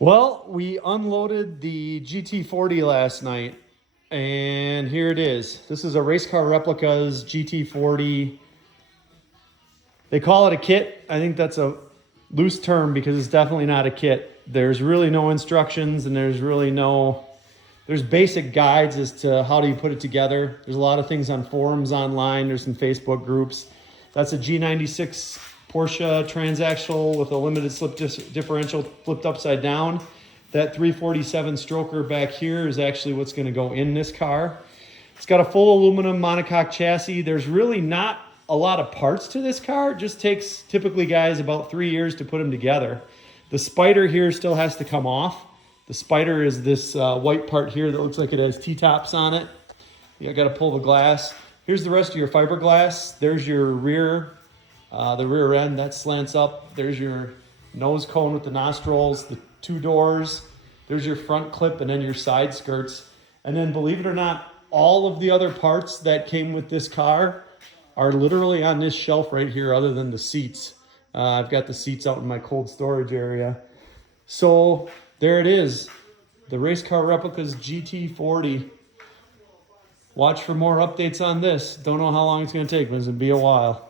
Well, we unloaded the GT40 last night, and here it is. This is a race car replica's GT40. They call it a kit. I think that's a loose term because it's definitely not a kit. There's really no instructions, and there's basic guides as to how do you put it together. There's a lot of things on forums online. There's some Facebook groups. That's a G96 Porsche transaxle with a limited slip differential flipped upside down. That 347 stroker back here is actually what's going to go in this car. It's got a full aluminum monocoque chassis. There's really not a lot of parts to this car. It just takes typically guys about 3 years to put them together. The spider here still has to come off. The spider is this white part here that looks like it has T-tops on it. You got to pull the glass. Here's the rest of your fiberglass. There's your rear, the rear end that slants up. There's your nose cone with the nostrils, the two doors. There's your front clip and then your side skirts. And then believe it or not, all of the other parts that came with this car are literally on this shelf right here other than the seats. I've got the seats out in my cold storage area. So there it is, the race car replica's GT40. Watch for more updates on this. Don't know how long it's going to take, but it's going to be a while.